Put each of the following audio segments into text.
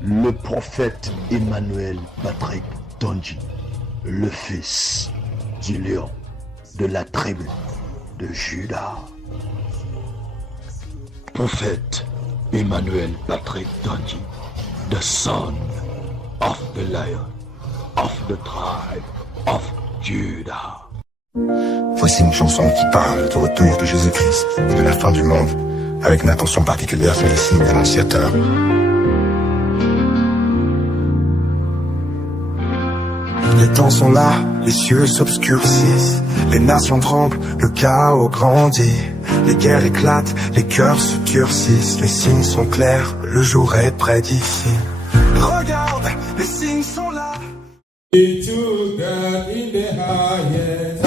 le prophète Emmanuel Patrick Tonji, le fils du lion de la tribu de Juda. Prophète Emmanuel Patrick Tonji, the son of the lion of the tribe of Judah. Voici une chanson qui parle du retour de Jésus-Christ, de la fin du monde, avec une attention particulière sur les signes annonciateurs. Les temps sont là, les cieux s'obscurcissent, les nations tremblent, le chaos grandit, les guerres éclatent, les cœurs se durcissent, les signes sont clairs, le jour est près d'ici. Regarde, les signes sont là. Be to God in the highest.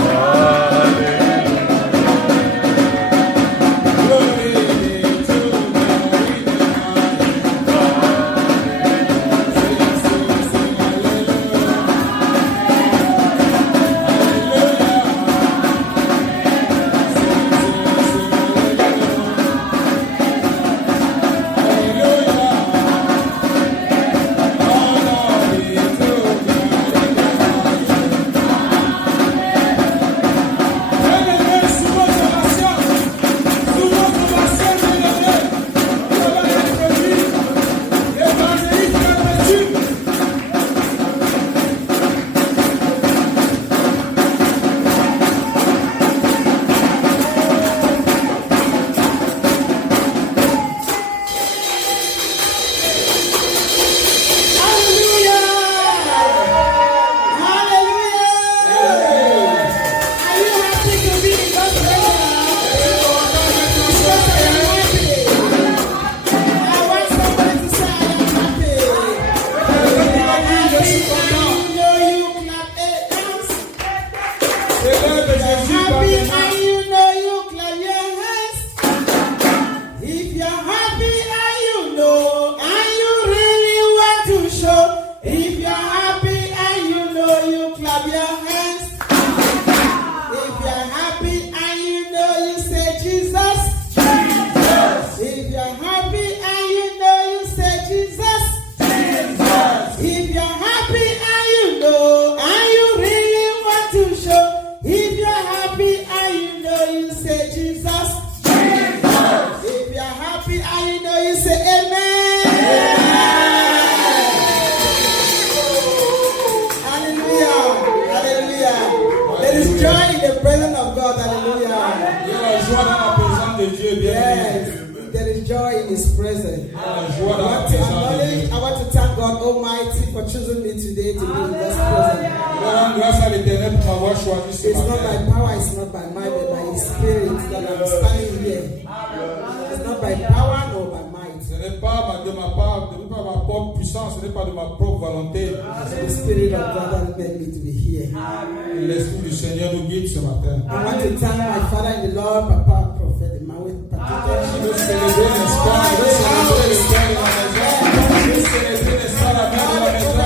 L'Esprit du Seigneur nous guide ce matin. I want to thank my father in the Lord, Papa Prophet Emmanuel Patrick. Nous célébrer l'espoir, nous célébrer l'espoir de la maison, nous célébrer l'espoir de la maison,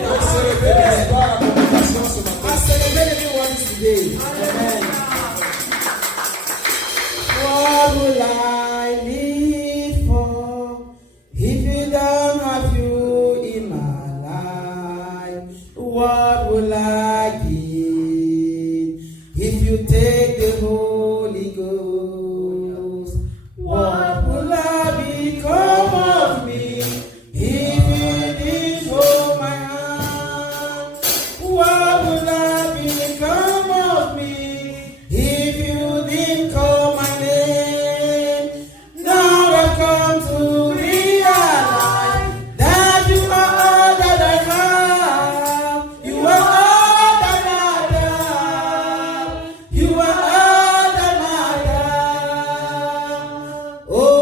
nous célébrer l'espoir de la communication ce matin. I celebrate everyone today. Amen. What will I live for if you don't have you in my life? What will I give if you take the Holy Ghost? What will I become of me if you didn't hold my hand? What will I become of me if you didn't call my name? Now I come to realize that you are all that I have. You are all that I have. You are all that I have. Oh,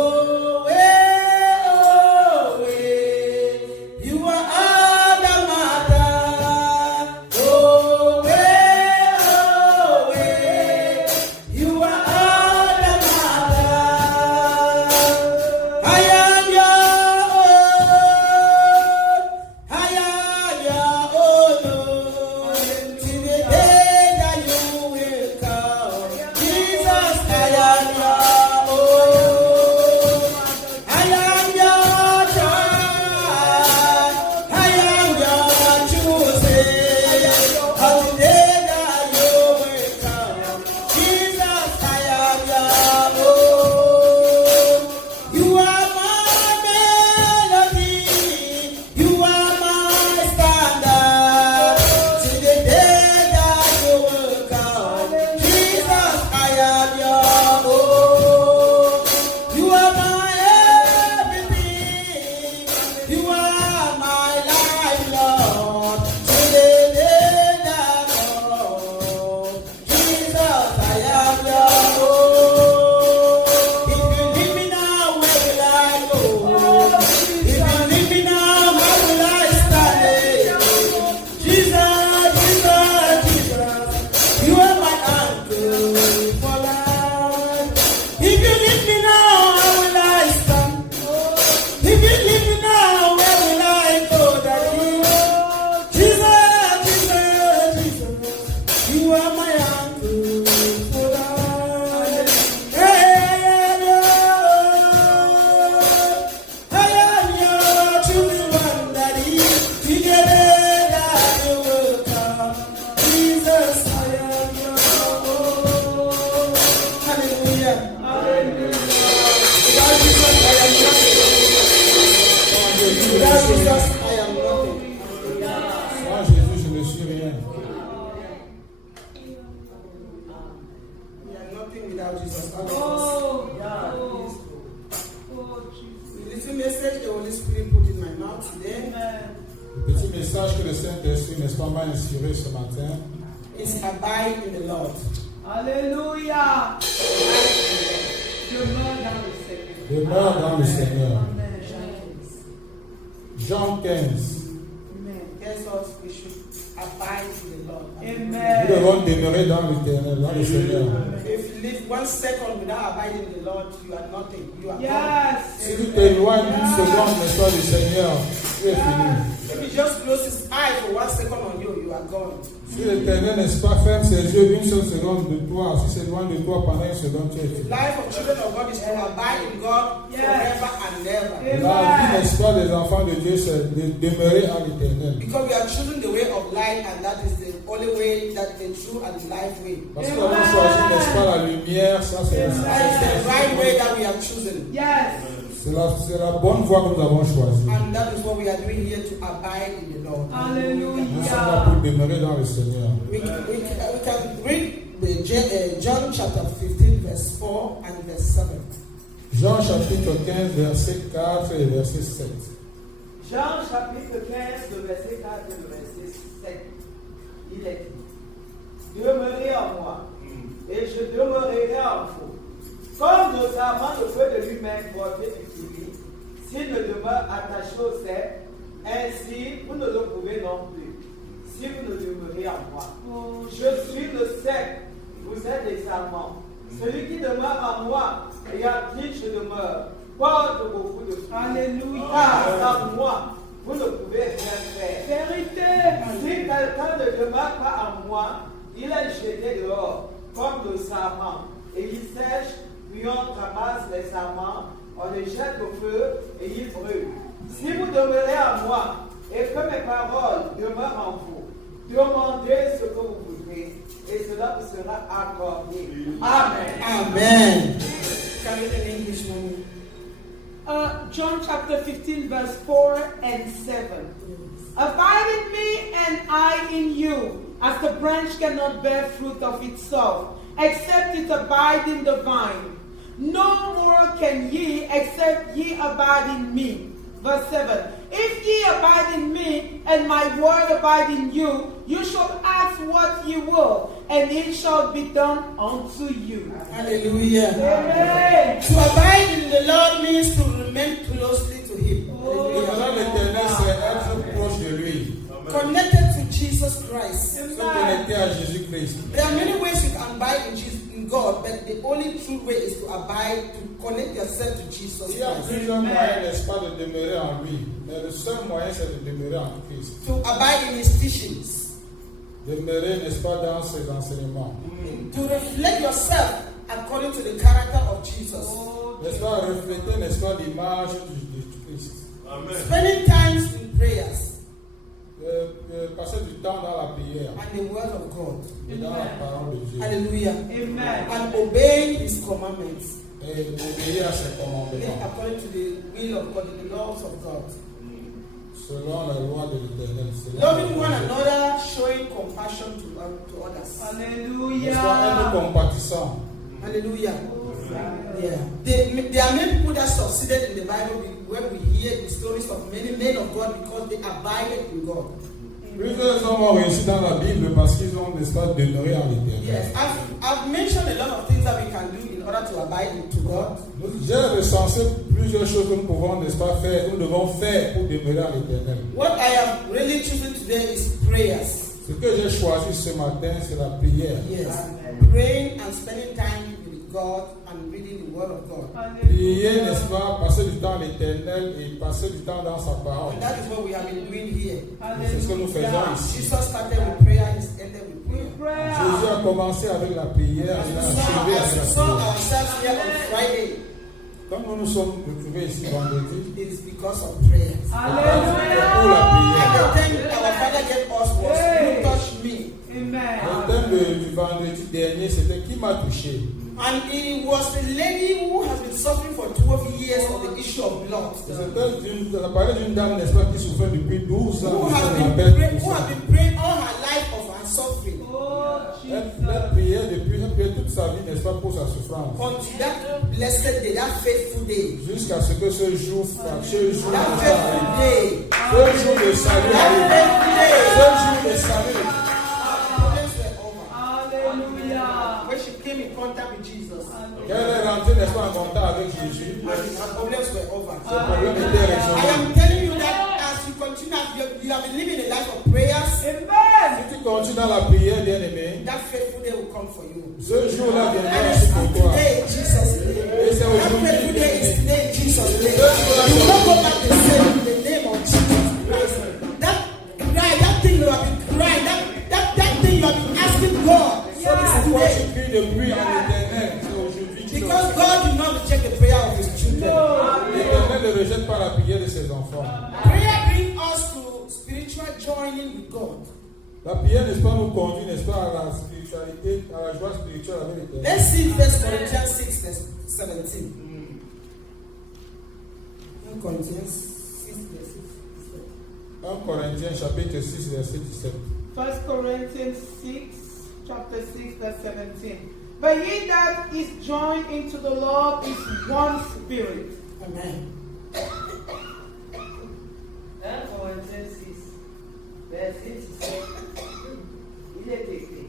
you leave me now, where will I stand? If you leave me now, where will I go, Daddy? Jesus, Jesus, Jesus, you are my uncle. Sans Jésus, je ne suis rien. We are nothing without Jesus. The little message the Holy Spirit put in my mouth today Le petit message que le Saint-Esprit, n'est-ce pas, m'a inspiré ce matin, is abide in the Lord. Alléluia. demeure dans le Seigneur. Jean 15. Tells us we should abide in the Lord. Amen. Nous devons demeurer dans l'Éternel, dans le Seigneur. If you live 1 second without abiding in the Lord, you are nothing. You are Yes. Si tu t'éloignes d'une seconde, n'est-ce pas, du Seigneur, tu es fini. gone. If he just close his eye for 1 second on you, you are gone. Si l'Éternel, n'est-ce pas, ferme ses yeux une seule seconde de toi, si c'est loin de toi pendant une seconde, tu es The fini. life of children of God is to abide in God forever and ever. La vie, n'est-ce pas, des enfants de Dieu, c'est de demeurer à l'Éternel. Because we are choosing the way of life, and that is the only way, that the true and the life way. Parce que nous avons choisi, n'est-ce pas, la lumière, ça c'est That is the right way that we have chosen. Yes. c'est la bonne voie que nous avons choisie. And that is what we are doing here, to abide in the Lord. Nous sommes là pour demeurer dans le Seigneur. We can read John chapter 15, verse 4 and verse 7. Jean chapitre 15, verset 4 et verset 7. Jean chapitre 15, le verset 4 et le verset 7. Il est dit: demeurez en moi, et je demeurerai en vous. Comme le serment ne peut de lui-même porter du fruit, s'il ne demeure attaché au cep, ainsi vous ne le pouvez non plus, si vous ne demeurez en moi. Je suis le cep, vous êtes les sarments. Celui qui demeure en moi et en qui je demeure porte beaucoup de fruits. Alléluia. Car sans moi, vous ne pouvez rien faire. Vérité. Si quelqu'un ne demeure pas en moi, il est jeté dehors comme le sarment, et il sèche, puis on ramasse les sarments, on les jette au feu et ils brûlent. Si vous demeurez en moi et que mes paroles demeurent en vous, demandez ce que vous voudrez et cela vous sera accordé. Amen. Amen. Can we read in English, mommy? John chapter 15, verse 4 and 7. Abide in me and I in you, as the branch cannot bear fruit of itself, except it abide in the vine. No more can ye, except ye abide in me. Verse 7. If ye abide in me, and my word abide in you, you shall ask what ye will, and it shall be done unto you. Hallelujah. Amen. To abide in the Lord means to remain closely to Him. Demeurer dans l'Éternel, c'est être proche de lui. Connected to Jesus Christ. Se connecter à Jésus-Christ. There are many ways you can abide in God, but the only true way is to abide, to connect yourself to Jesus Il y a Christ. plusieurs moyens, n'est-ce pas, de demeurer en lui. Mais le seul moyen, c'est de demeurer en Christ. To abide in His teachings. Demeurer, n'est-ce pas, dans ses enseignements. To reflect yourself according to the character of Jesus. N'est-ce pas, refléter, n'est-ce pas, l'image de Christ. Spending time in prayers Passer du temps dans la prière and the word of God. et dans la parole de Dieu. Hallelujah. Amen. And obeying His commandments. Et obéir à ses commandements. According to the will of God, the laws of God. Selon la loi de l'Éternel. Loving one another, showing compassion to others. N'est-ce pas, être compatissant. Hallelujah. Yeah. There are many people that succeeded in the Bible when we hear the stories of many men of God because they abided in God. Plusieurs hommes ont réussi dans la Bible parce qu'ils ont, n'est-ce pas, demeuré en l'Éternel. Yes, I've mentioned a lot of things that we can do in order to abide to God. J'ai recensé plusieurs choses que nous pouvons, n'est-ce pas, faire, nous devons faire pour demeurer en l'Éternel. What I am really choosing today is prayers. Ce que j'ai choisi ce matin, c'est la prière. Yes, praying and spending time with God and reading the Word of God. Prier, n'est-ce pas, passer du temps à l'éternel et passer du temps dans sa parole. And that is what we have been doing here. C'est ce que nous faisons ici. Jesus started with prayer and he ended with prayer. Jésus a commencé avec la prière et il a achevé As we avec saw la prière. ourselves here on Friday, Comme nous nous sommes retrouvés ici vendredi, it is because of prayer. pour la And prière. the thing our Father gave us was, "You touch me." Le thème du vendredi dernier, c'était qui m'a touché. And it was a lady who has been suffering for 12 years of the issue of blood. Ça parlait d'une dame, n'est-ce pas, qui souffrait depuis 12 ans. Who de has la been bête praying, pour who ça. has been praying all her life of her suffering. Elle priait depuis toute sa vie, n'est-ce pas, pour sa souffrance. Until that blessed day, that faithful day. Jusqu'à ce que ce jour, ce jour, That faithful day. ce jour de salut That arrive. faithful day. Ce jour de salut. Problems were over. When she came in contact with Jesus, Quand elle est rentrée, n'est-ce pas, en contact avec Jésus, her problems were over. ce problème était I résolu. am telling you that as you continue, you have been living a life of prayers. Si tu continues dans la prière, bien-aimé, That faithful day will come for you. ce jour-là viendra And aussi it's pour toi. today, in Jesus' name. Et c'est That aujourd'hui, faithful day is bien-aimé. today, in Jesus' name. You will not go back the same in the name of Jesus Christ. That cry, that thing you have been crying, that thing you have been asking God. So it's Pourquoi today. tu cries depuis à l'éternel? C'est aujourd'hui. tu Because le- God did not reject the prayer of His children. L'éternel ne rejette pas la prière de ses enfants. Prayer brings us to spiritual joining with God. La prière, n'est-ce pas, nous conduit, n'est-ce pas, à la spiritualité, à la joie spirituelle avec l'éternel. Let's see 1 Corinthians 6, verse 17. 1 Corinthians 6, verse 17. 1 Corinthiens chapitre 6, verset 17. 1 Corinthians 6, chapter 6, verse 17. But he that is joined into the Lord is one spirit. Amen. 1 Corinthiens 6, verset 17. Il est écrit.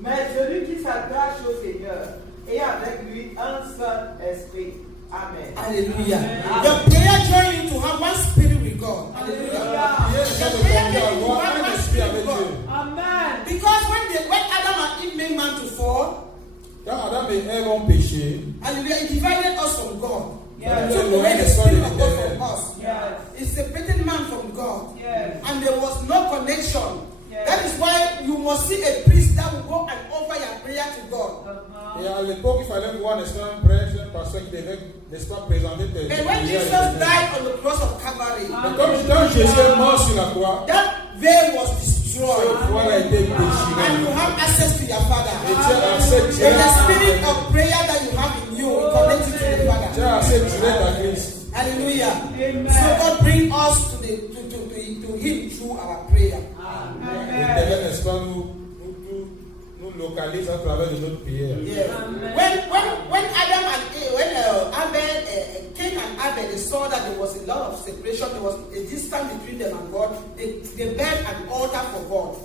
Mais celui qui s'attache au Seigneur et avec lui un seul esprit. Amen. Hallelujah. Your prayer joining to have one spirit with God. Hallelujah. Your prayer joining to have one spirit with God. Amen. Because when Adam and Eve made man to fall, Quand Adam et Ève ont péché, hallelujah, he divided us from God. Yes. Took away the spirit of God from us. Yes. He separated man from God. Yes. And there was no connection. Yes. That is why you must see a priest that will go and offer your prayer to God. et à l'époque, il fallait voir, n'est-ce pas, un prêtre, un pasteur qui devait, n'est-ce pas, présenter tes And when prières Jesus à l'éternel. died on the cross of Calvary, Mais comme quand Jésus est mort sur la croix, that veil was ce destroyed. voile a été And déchiré. you have access to your Father. Et tu as accès And direct the à spirit Dieu. of prayer that you have in you will connect you to the Tu Father. as accès direct à Christ. Hallelujah. Amen. So God bring us to Him through our prayer. L'éternel, n'est-ce pas, nous localise à travers de notre prière. Yeah. When Adam and Eve, Cain and Abel, they saw that there was a lot of separation, there was a distance between them and God. They built an altar for God.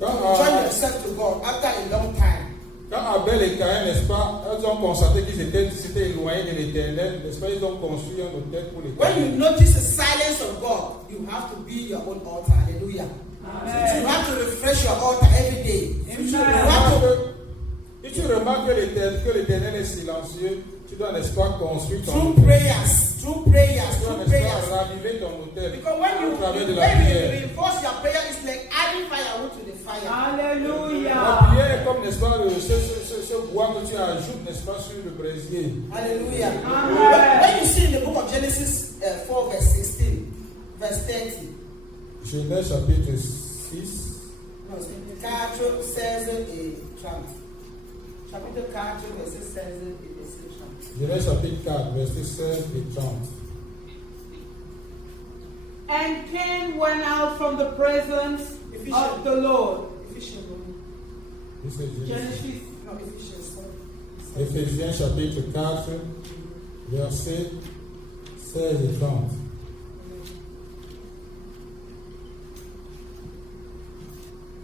Quand, Joined themselves to God after a long time. quand Abel et Caïn, n'est-ce pas, elles ont constaté qu'ils s'étaient éloignés de l'éternel, n'est-ce pas, ils ont construit un autel pour When you l'éternel. notice the silence of God, you have to be your own altar. Hallelujah. You have to refresh your altar every day. You have to, Si tu remarques que l'éternel est silencieux, tu dois, n'est-ce pas, construire ton through autel. prayers, Tu dois, n'est-ce pas, prayers. raviver ton autel Because when à travers de you la prière. reinforce your prayer, it's like adding firewood to the fire. La Hallelujah. prière est comme, n'est-ce pas, ce bois que tu ajoutes, n'est-ce pas, sur le brasier. Hallelujah. Amen. When you see in the book of Genesis 4, verse 16, verse 30, Genèse chapitre 6. no, 4 says a trump. Chapitre 4, verset 16, c'est trump. Genèse chapitre 4, verset 16 et 30. And Cain went out from the presence of the Lord. Ephesians, C'est Genèse. Genesis. no, Ephesians, sorry. Éphésiens chapitre 4, verset 16 et 30.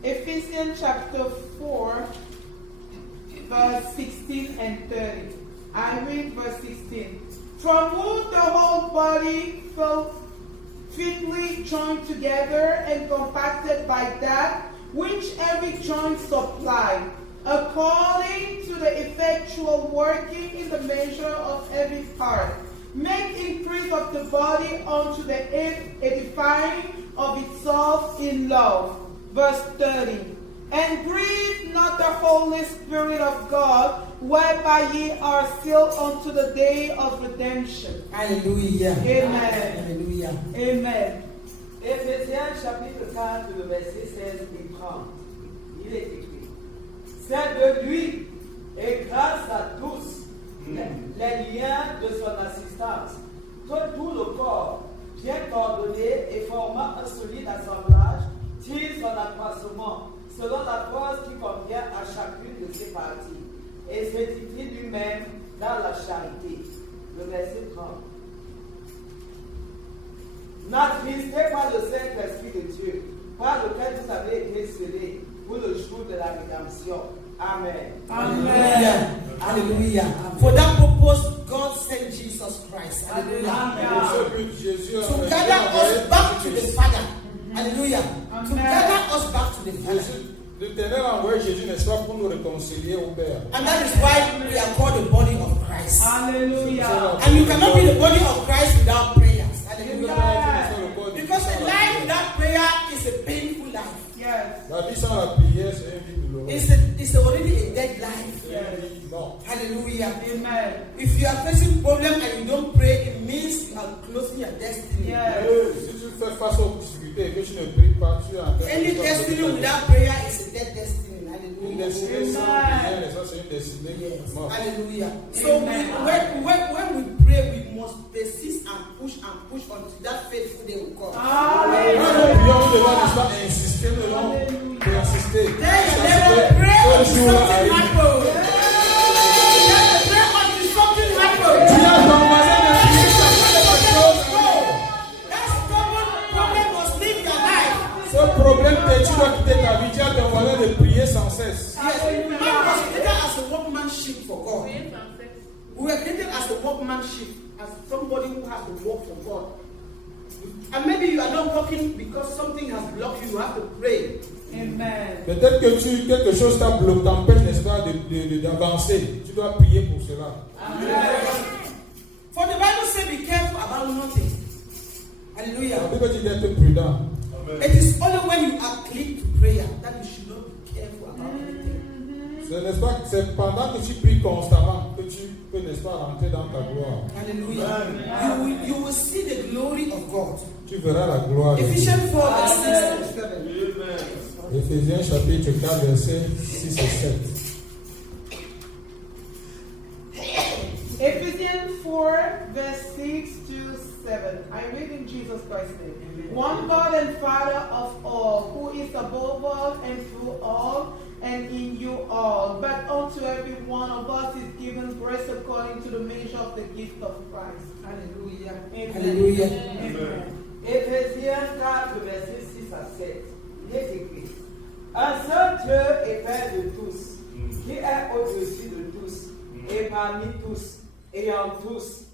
Ephesians chapter 4, verse 16 and 30. I read verse 16. From whom the whole body fitly joined together and compacted by that which every joint supplied, according to the effectual working in the measure of every part. Make increase of the body unto the edifying of itself in love. Verse 30. And grieve not the Holy Spirit of God, whereby ye are sealed unto the day of redemption. Alléluia. Amen. Alléluia. Amen. Éphésiens chapitre 4, le verset 16 et 30. Il est écrit: c'est de lui et grâce à tous les liens de son assistance que tout le corps, bien coordonné et formant un solide assemblage, tire son accroissement selon la force qui convient à chacune de ses parties et s'édifie lui-même dans la charité. Le verset 30. N'attristez pas le Saint-Esprit de Dieu, par lequel vous avez été scellés pour le jour de la rédemption. Amen. Amen. Hallelujah. For that purpose, God sent Jesus Christ. Hallelujah. To gather us back to the Father. Hallelujah. To gather us back to the Father. L'Éternel a envoyé Jésus, n'est-ce pas, pour nous réconcilier au Père. And that is why we are called the body of Christ. Hallelujah. And you cannot be the body of Christ without prayers. Hallelujah. Yes. Because a life without prayer is a painful life. Yes. La vie sans la prière, c'est une vie douloureuse. It's already a dead life. Hallelujah. Amen. If you are facing problem and you don't pray, it means you are closing your destiny. Yes. Si tu fais face aux difficultés et que tu ne pries pas, tu es en train de... Any destiny without prayer is a dead destiny. Une Hallelujah. destinée sans prière, ça c'est une destinée Yes. morte. Hallelujah. So Amen. when we pray, we must persist and push until that faithful day will come. Quand nous prions, nous devons, n'est-ce pas, insister, nous devons persister. Then you never pray until something happens. Then pray until something happens. Tu as ton voisin de prier, That stubborn problem must leave your life. ce problème que tu dois quitter ta vie, tu as ton voisin de prier sans cesse. Yes. Man was created as a workmanship for God. We were created as a workmanship, as somebody who has to work for God. And maybe you are not working because something has blocked you. You have to pray. Amen. Peut-être que quelque chose t'empêche, n'est-ce pas, d'avancer. Tu dois prier pour cela. For the Bible says, be careful about nothing. Hallelujah. La Bible dit d'être prudent. It is only when you are clean to prayer that you should not be careful about anything. N'est-ce pas, c'est pendant que tu pries constamment que tu peux, n'est-ce pas, rentrer dans ta gloire. Hallelujah. You will see the glory of God. Tu verras la gloire de Dieu. Ephesians 4, verse 6 and 7. Éphésiens chapitre 4, versets 6 et 7. Ephesians 4, verse 6 to 7. I read in Jesus Christ's name. One God and Father of all, who is above all and through all and in you all. But unto every one of us is given grace according to the measure of the gift of Christ. Hallelujah. Amen. Hallelujah. Amen. Éphésiens 4, versets 6 à 7. Il est écrit: un seul Dieu et Père de tous, qui est au-dessus de tous, et parmi tous, et en tous.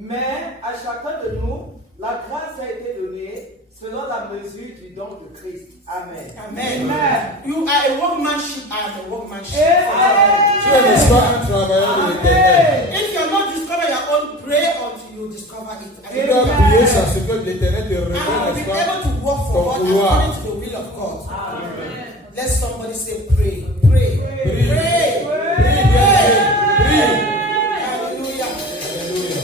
Mais à chacun de nous, la grâce a été donnée selon la mesure du don de Christ. Amen. Amen. You are a workmanship, I am a workmanship. Tu es, n'est-ce pas, un travailleur de l'Éternel. If you are not discovering your own, pray until you discover it. Tu dois prier sur ce que l'Éternel te révèle, And be n'est-ce able to pas, work for ton God couloir. according to the will of God. Amen. Let somebody say pray. Pray. Prie. Pray. Prie, bien, prie. Hallelujah. Alléluia.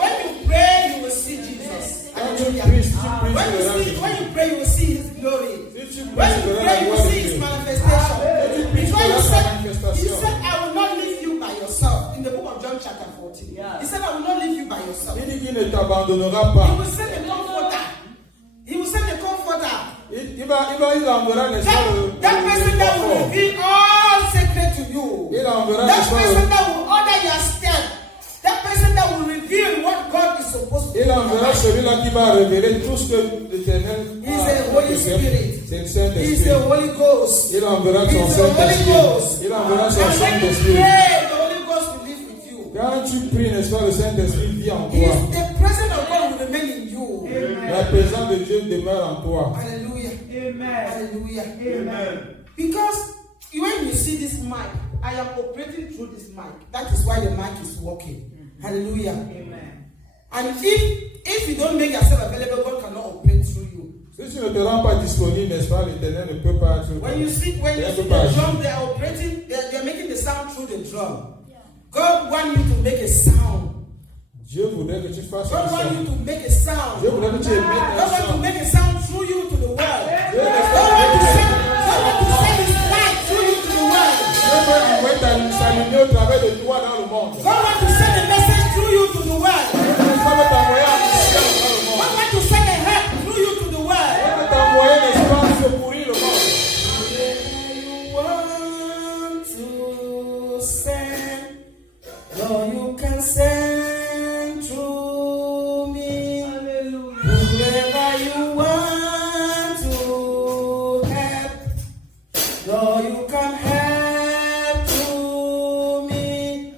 When you pray, you will see Jesus. Quand tu Hallelujah. pries, tu pries, tu verras Jésus. When you pray, you will see His glory. Si tu pries, When tu you verras pray, la you will gloire de see His Dieu. manifestation. Tu pries, tu Because verras sa He manifestation. said, I will not leave you by yourself. In the book of John chapter 14. He said, I will not leave you by yourself. Il dit qu'il ne t'abandonnera He pas. will send a comforter. He will send a comforter. Il enverra, n'est-ce pas, That person that will confort. reveal all secret to you. Il enverra, That n'est-ce pas, person that will order your step. That person that will reveal what God is supposed to do. il enverra celui-là qui va révéler tout ce que l'Éternel He's a Holy Spirit. C'est le He's Saint-Esprit. the Holy Ghost. Il enverra son He's the Holy Saint-Esprit. Ghost. Il enverra son And when you Saint-Esprit. pray, the Holy Ghost will live with you. Quand tu pries, n'est-ce pas, le Saint-Esprit vit en He toi. is the presence of God will remain in you. La présence de Dieu demeure en toi. Hallelujah. Amen. Hallelujah. Amen. Because when you see this mic, I am operating through this mic. That is why the mic is working. Hallelujah. Amen. And if you don't make yourself available, God cannot operate through you. Si tu ne te rends pas disponible, n'est-ce pas, l'Éternel ne peut pas être. When you see the drum, they are operating, they are making the sound through the drum. God wants you to make a sound. Dieu voudrait que tu fasses un God wants son. you to make a sound. Dieu voudrait que tu émettes un God wants to son. make a sound through you to the world. Dieu veut God wants to send His light through you to the world. envoyer sa lumière au travers de toi dans le monde. God wants to send a message through you to the world. Dieu veut t'envoyer un mission dans le God monde. wants to send a help through you to the world. Dieu veut t'envoyer, n'est-ce pas, secourir le monde. You want to send, Lord, you can send through me. Whoever you want to help, Lord, you can help through me.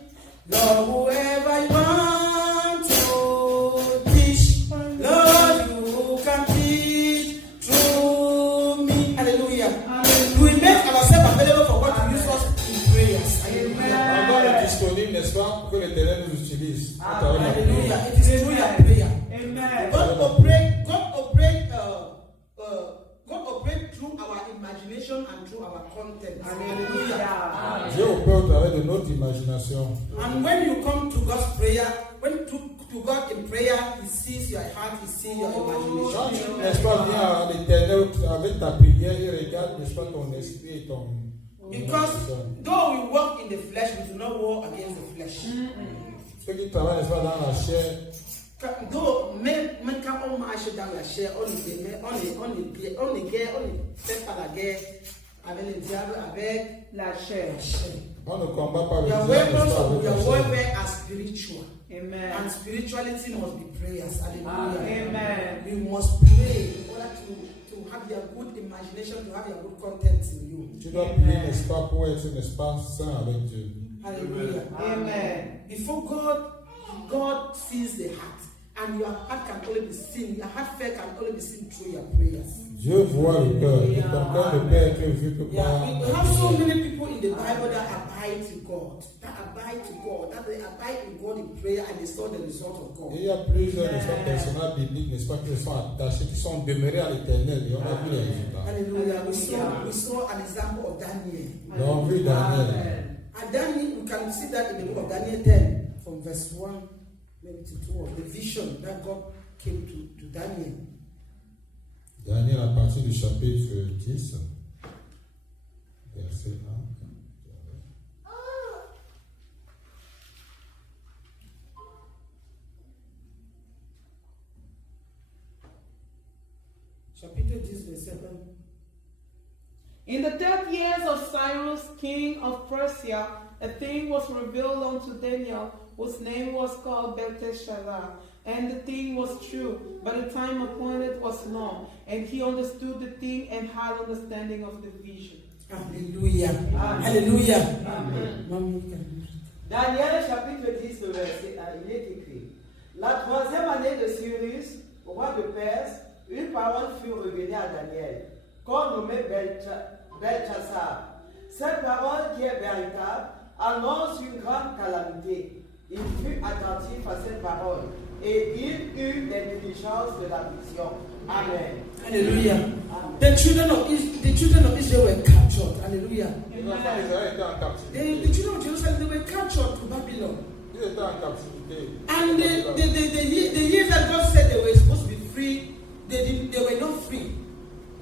Lord, whoever you want to teach, Lord, you can teach through me. Hallelujah. We make ourselves available for God to use us in prayers. Encore disponible, n'est-ce pas, pour que l'Éternel nous utilise. À travers la prière. Hallelujah. It is through your prayer. Amen. God operate through our imagination and through our content. Hallelujah. Hallelujah. Dieu opère au travers de notre imagination. And when you come to God's prayer, when to God in prayer, He sees your heart, He sees your Quand tu, imagination. n'est-ce pas, viens à l'Éternel avec ta prière, il regarde, n'est-ce pas, ton esprit et ton. Because though we walk in the flesh, we do not war against the flesh. Ceux qui travaillent, n'est-ce pas, dans la chair, Though men can all march down la chair, on est guerre, fait par la guerre avec le diable, avec La chair. la chair. on ne combat pas avec Your Dieu, n'est-ce weapons pas, of avec your la chair. warfare are spiritual. Amen. And spirituality must be prayers. Hallelujah. Amen. We must pray in order to have your good imagination, to have your good content in you. Tu dois prier, n'est-ce pas, pour être, n'est-ce pas, saint avec Dieu. Hallelujah. Amen. Before God sees the heart. And your heart can only be seen, your heartfelt can only be seen through your prayers. Dieu voit le cœur, et ton cœur ne peut être vu que Yeah, par. we have so many people in the Bible that abide to God, that they abide in God in prayer and they saw the result of God. Et il y a plusieurs, n'est-ce pas, personnages bibliques, n'est-ce pas, qui sont attachés, qui sont demeurés à l'Éternel, et on a vu les résultats. Hallelujah. We saw an example of Daniel. Nous avons vu Daniel. And Daniel, we can see that in the book of Daniel 10, from verse 1, maybe to 2, the vision that God came to Daniel. Daniel, à partir du chapitre 10, verset 1. Chapitre 10, verse 7. In the 10th year of Cyrus, king of Persia, a thing was revealed unto Daniel, whose name was called Belteshazzar. And the thing was true, but the time appointed was long, and he understood the thing and had understanding of the vision. Hallelujah. Amen. Hallelujah. Amen. Mommy, can- Daniel chapitre 10, le verset 1, il est écrit: La 3e année de Cyrus, roi de Perse, une parole fut révélée à Daniel, qu'on nommait Belteshazzar. Cette parole qui est véritable annonce une grande calamité. Il fut attentif à cette parole et il eut l'intelligence de la vision. Amen. Hallelujah. Amen. The children of Israel were captured. Hallelujah. Les enfants d'Israël étaient en captivité. The children of Jerusalem, they were captured to Babylon. Ils étaient en captivité. And the years that God said they were supposed to be free, they were not free.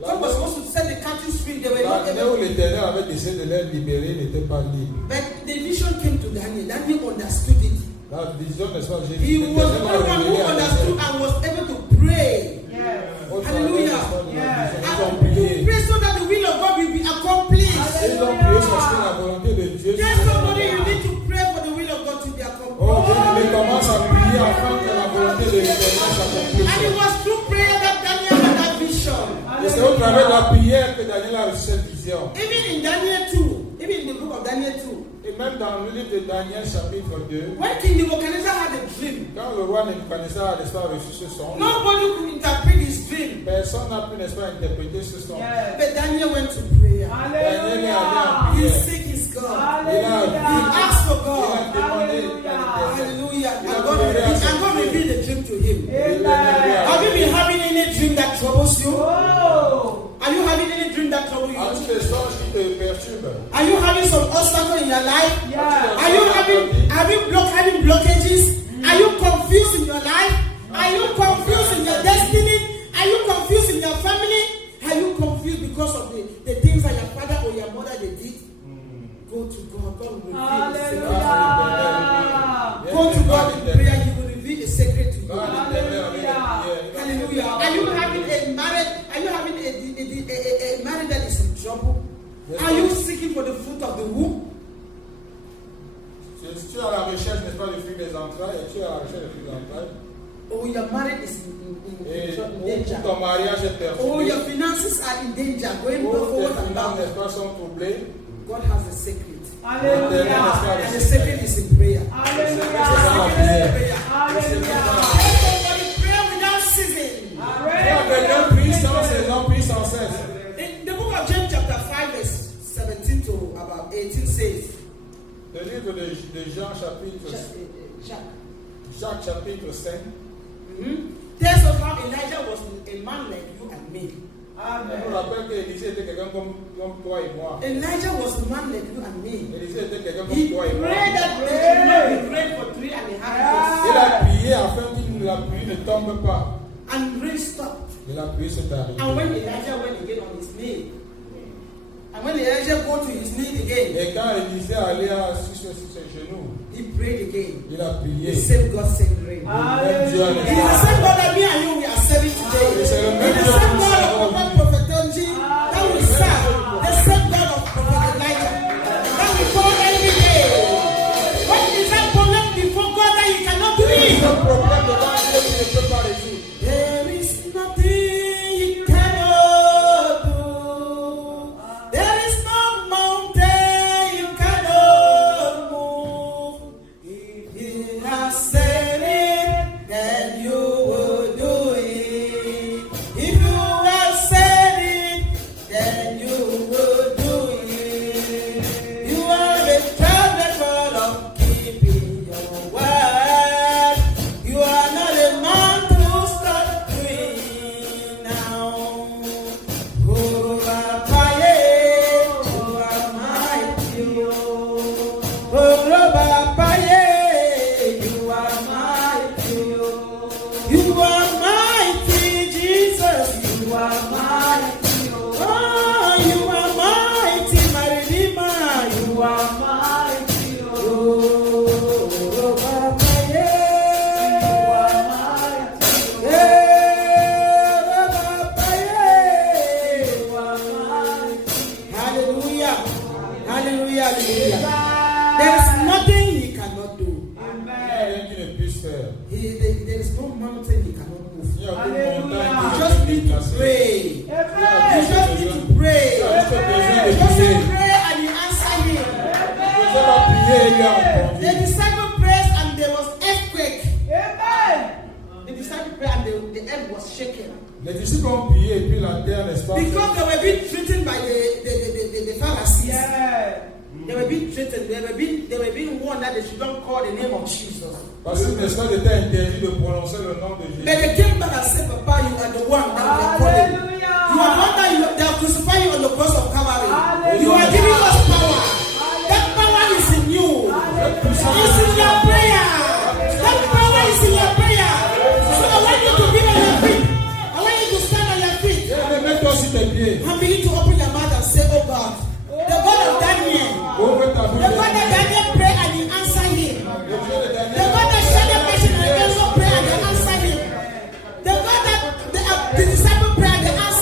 God was supposed to set the captives free. They were not L'année able. où l'Éternel avait décidé de les libérer, ils n'étaient pas libres. But the vision came to Daniel. Daniel understood it. La vision, n'est-ce pas, He Jésus, was the l'Éternel only a one who révélé à understood Daniel. and was able to pray. Yes. Au travers, Hallelujah. n'est-ce pas, de la Yeah. vision. Ils ont And to prié. pray so that the will of God will be accomplished. Ils ont prié parce que la volonté de Dieu. Yes, somebody, you need to pray for the will of God to be accomplished. Oh, bien-aimé, commence à prier afin que la volonté de l'Éternel And it s'accomplisse. was through prayer that Daniel had that vision. Et c'est au travers de la prière que Daniel a reçu cette vision. Even in Daniel 2, even in the book of Daniel 2, Et même dans le livre de Daniel, chapitre 2, when King Nebuchadnezzar had a dream, quand le roi Nebuchadnezzar a, n'est-ce pas, reçu ce son, nobody could interpret his dream. personne n'a pu, n'est-ce pas, interpréter ce son. Yes. But Daniel went to prayer. Daniel est allé en Hallelujah. He prière. seek his asked God. Hallelujah. He asked for Il God. a demandé Hallelujah. Il a And God revealed the dream to him. Amen. Have you been having any dream that troubles you? Oh. Are you having any dream that troubles you? As-tu des songes qui te perturbent? Are you having some obstacle in your life? Yeah. Are you having blockages? Are you confused in your life? Are you confused in your destiny? Are you confused in your family? Are you confused because of the things that your father or your mother they did? Go to God. God will reveal the secret. Hallelujah. Go to God in prayer. He will reveal the secret to you. Hallelujah. Hallelujah. Are you having a marriage? Are you having a marriage that is in trouble? Are you seeking for the fruit of the womb? Si tu es à la recherche, n'est-ce pas, du fruit des entrailles, et tu es à la recherche du fruit des entrailles, Oh, your marriage is et in danger. ton mariage est Oh, perturbé, your finances are in danger. Going tes forward and finances, back. n'est-ce pas, sont troublées, God has a secret. Hallelujah. And the secret is in prayer. Hallelujah. Hallelujah. Everybody pray without ceasing. quand quelqu'un prie sans saison, prie sans cesse. In the book of James chapter 5 verse 17 to about 18 says, Le livre de Jean chapitre, Jacques chapitre 5, tells us how Elijah was a man like you and me. on nous rappelle qu'Élisée était quelqu'un comme toi et moi. Elijah was a man like you and me. Élisée était quelqu'un comme He toi et moi. prayed that the Lord would rain for 3.5 Il a prié afin que la pluie ne tombe pas. years. And rain stopped. Et la pluie s'est arrêtée. And when Elijah went again on his knee, and when Elijah go to his knee again, Et quand Élisée allait sur ses genoux, he prayed again. il a The prié. same God sent rain. Même Dieu a It is the same God that me and you we are serving today. It is the same God of Prophet Tonji that we serve. The same God of Prophet Elijah that we call every day. What is that problem before God that you cannot do it? Le problème devant Dieu qui ne peut pas résoudre. There is nothing you cannot do. There is no mountain you cannot move. If He has said it, then you will do it. If you have said it, then you will do it. You are the track record of keeping your word. You are not a man to stop doing now. Oh, Apaye, oh, Almighty, oh, Apaye, you are mighty, oh. You are mighty, Jesus, you are mighty, oh, you are mighty, my Redeemer, you are mighty, oh, Apaye, you are mighty, Apaye, you are mighty. Hallelujah, hallelujah, hallelujah. There is nothing he cannot do. Il n'y a rien qui ne puisse faire. There is no mountain he cannot move. Il n'y a aucune montagne You qui just ne need puisse to passer. pray. Amen. You just need to pray. Tu as juste besoin de Just prier. pray and you answer him. Tu as prié et il a The répondu. disciple prayed and there was earthquake. Amen. The disciple prayed and the earth was shaken. Les disciples ont prié et puis la terre, n'est-ce pas? Because they were being threatened by the Pharisees. Yeah. They were being threatened. They were being warned that they should not call the name of Jesus. Parce que, n'est-ce pas, il était interdit de prononcer le nom de But Jésus. they came back and said, Papa, you are the one that we are calling. Hallelujah. You are the one that they have crucified you on the cross of Calvary. Hallelujah. You are giving us power. That power is in you. It's in your prayer. That power is in your prayer. So I want you to be on your feet. I want you to stand on your feet. Mets-toi sur tes pieds. And begin to open your mouth and say, Oh God, the God of Daniel. Ouvre ta The God bouche. that Daniel prayed and he answered him. Le Dieu de The Daniel. God that Shadrach, Meshach, and Abednego prayed and they answered him. The God that the disciple prayed and they answered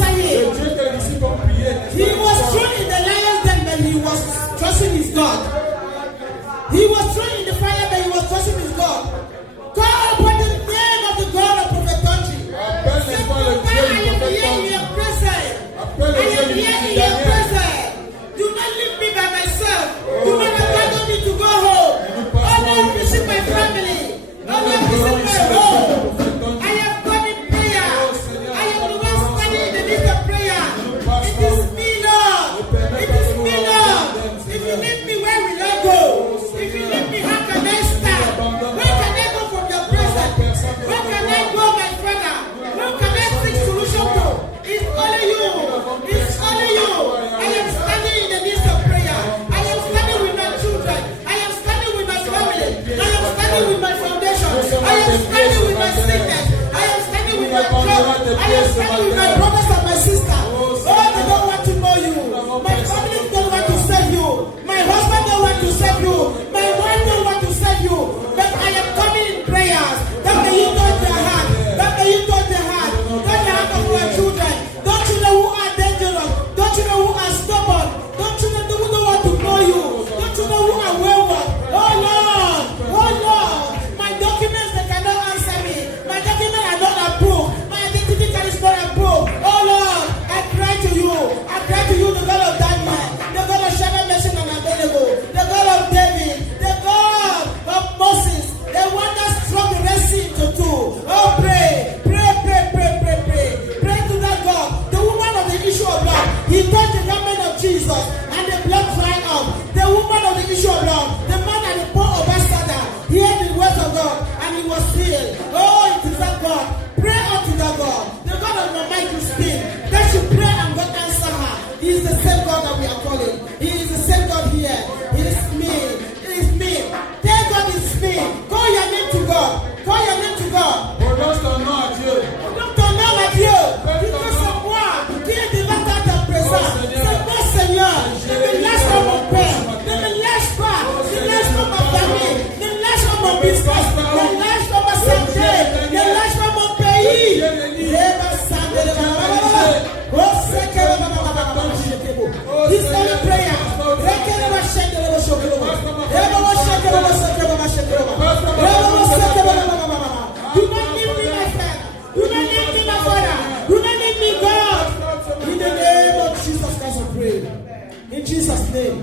his name.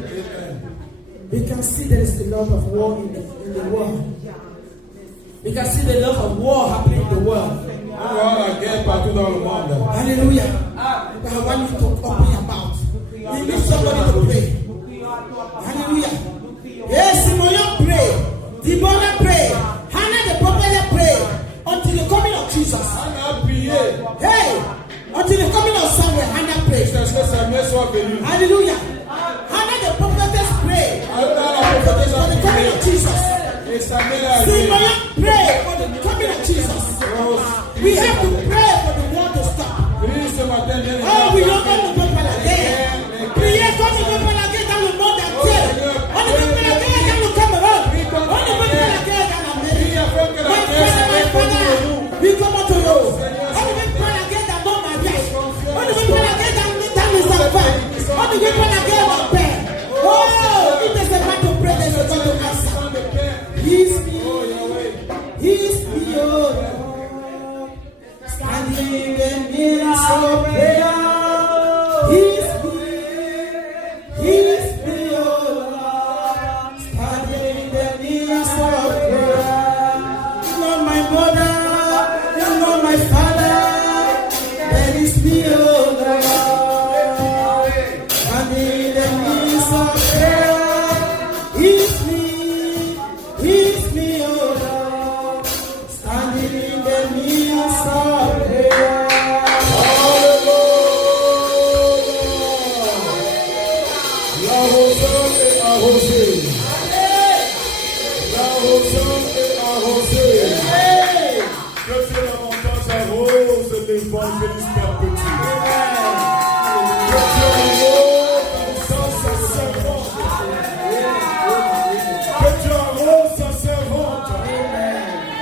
We can see there is a lot of war in the world. We can see the lot of war happening in the world. Hallelujah. But I want you to open your mouth. We need somebody to pray. Hallelujah. Yes, Simon, pray. Deborah pray. Hannah the prophet pray. Until the coming of Jesus. Hey! Until the coming of Samuel, Hannah prayed. Hallelujah. Hannah the prophetess prayed for the coming of Jesus. Simon pray for the coming of Jesus. We have to pray for the war to stop. Oh, we don't want to go for again. Priez comme nous faisons la guerre dans le monde entier. On ne peut pas la guerre dans le Cameroun. On ne peut pas la guerre dans l'Amérique. We come to you. On ne peut pas la guerre dans mon mariage. On ne peut pas la guerre dans les enfants. On ne peut pas la guerre dans mon père. Oh, it is a matter of prayer that is going to answer. He's me. He's me, oh Lord. Standing in the midst of prayer. He's me. He's me, oh Lord. Standing in the midst of prayer. Not my mother. Not my father. That is me, oh Lord. Standing in the midst of prayer. He's me. He's me, oh Lord. Standing in the midst of prayer. L'évangéliste perpétue. Que Dieu arrose sa servante. Que Dieu arrose sa servante.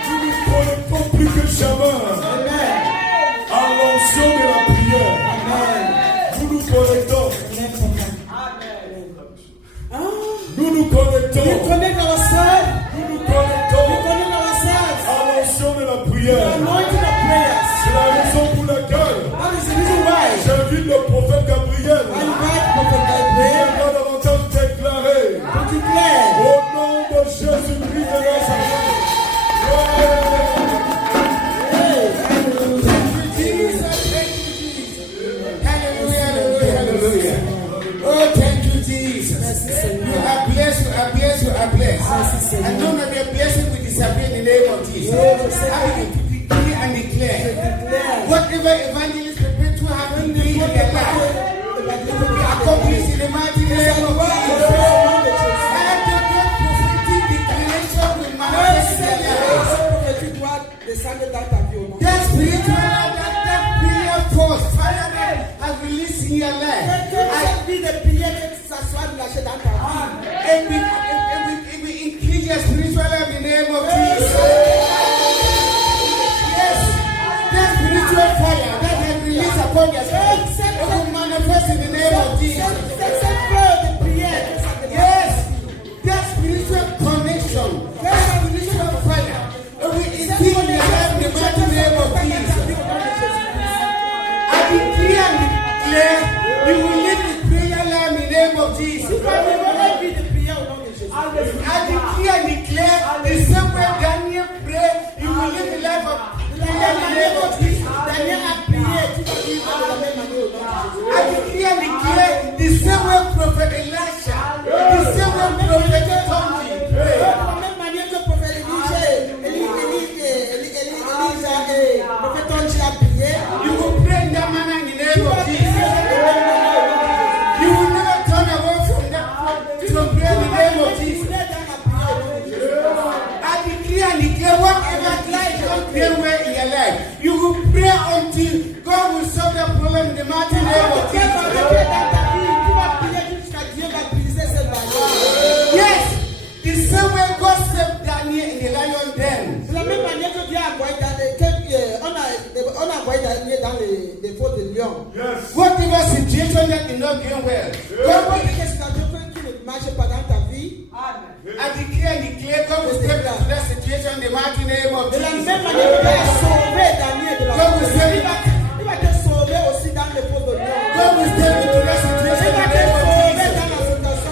Nous nous connectons plus que jamais à l'onction de la prière. Nous nous connectons. Nous nous connectons. We connect ourselves. Nous nous connectons We connect ourselves. à l'onction de la prière. The anointing of prayers. C'est la raison pour laquelle That is the reason why j'invite le prophète Gabriel I invite Prophet qui Gabriel va davantage déclarer to declare au nom de Jésus-Christ de Nazareth. Oh, thank you, Jesus. You are blessed, you are blessed, you are blessed. And none of your blessing will disappear in the name of Jesus. I will decree and declare whatever evangelist prepare to happen in your life, it will be accomplished in the mighty name of Jesus. And the prophetic declaration will manifest in your life. That spiritual, that prayer force, fire has released in your life. And we increase your spiritual life in the name of Jesus. Yes, that spiritual fire that has released upon your spirit, it will manifest in the name of Jesus. Yes, that spiritual connection, that spiritual fire, it will instill in your life in the mighty name of Jesus. I decree and declare you will live the prayer life in the name of Jesus. I decree and declare the same way Daniel prayed, you will live the life of prayer in the name of Jesus. I decree and declare the same way Prophet Elisha, the same way Prophet Tony prayed. You will pray in that manner in the name of Jesus. You will never turn away from that to pray in the name of Jesus. I decree and declare whatever life don't pray well in your life, you will pray until God will solve the problem in the mighty name of Jesus. Yes, the same way God saved Daniel in the lion den. Yes. Whatever situation that is not going well, God will, I declare and declare God will step into that situation in the mighty name of Jesus. God will step into that situation in the name of Jesus.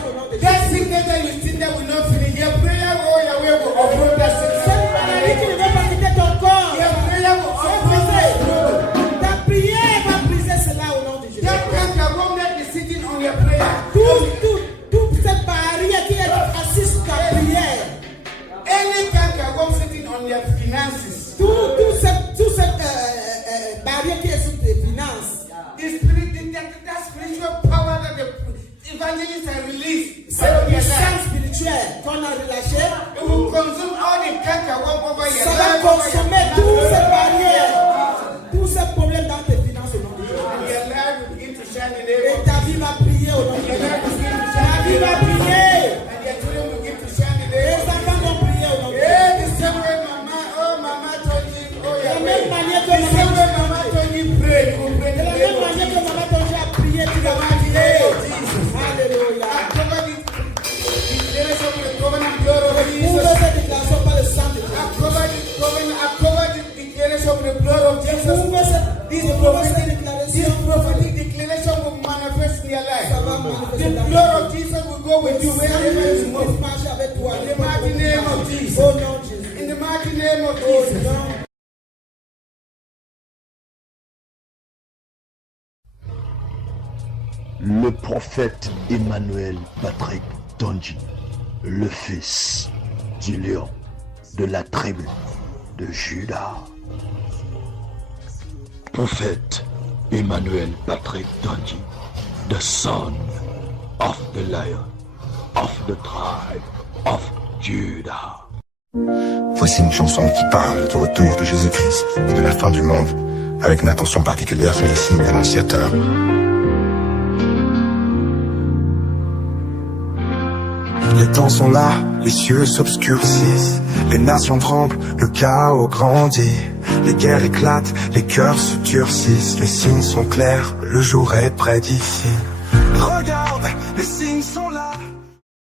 any cankerworm sitting on their finances. Tout cette barrière qui est sur tes finances. That spiritual power that the evangelists have released. Cette puissance spirituelle qu'on a relâchée. It will consume all the cankerworm over your Ça va life. consommer toutes ces barrières, tous ces problèmes dans tes finances au nom de Jésus. And your life will begin to shine in the Et ta vie va prier au nom de Jésus. Ta vie va prier. and your children will begin to shine in the Les enfants vont prier au nom de Jésus. Yeah, the same way Mama told you, oh De yeah, la même manière que the same way maman Mama told you, pray, you will pray de the la name même of manière Jesus. que maman Tonji a prié, tu vas prier. Alléluia. I cover the declaration with the covenant blood of Ouvre Jesus. cette déclaration par le sang de Jésus. I cover the declaration with the blood of Jesus. Ouvre cette This déclaration. prophetic declaration will manifest in your life. Ça va manifester The dans ta blood vie. of Jesus will go with you wherever you move. Marche avec toi. In the mighty name of Jesus. Au nom de Jésus. In the mighty name of Au Jesus. nom Le prophète Emmanuel Patrick Tonji, le fils du lion de la tribu de Juda. Prophète Emmanuel Patrick Tonji, the son of the lion of the tribe of Judah. Voici une chanson qui parle du retour de Jésus-Christ et de la fin du monde, avec une attention particulière sur les signes annonciateurs. Les temps sont là, les cieux s'obscurcissent, les nations tremblent, le chaos grandit, les guerres éclatent, les cœurs se durcissent, les signes sont clairs, le jour est près d'ici. Regarde, les signes sont là.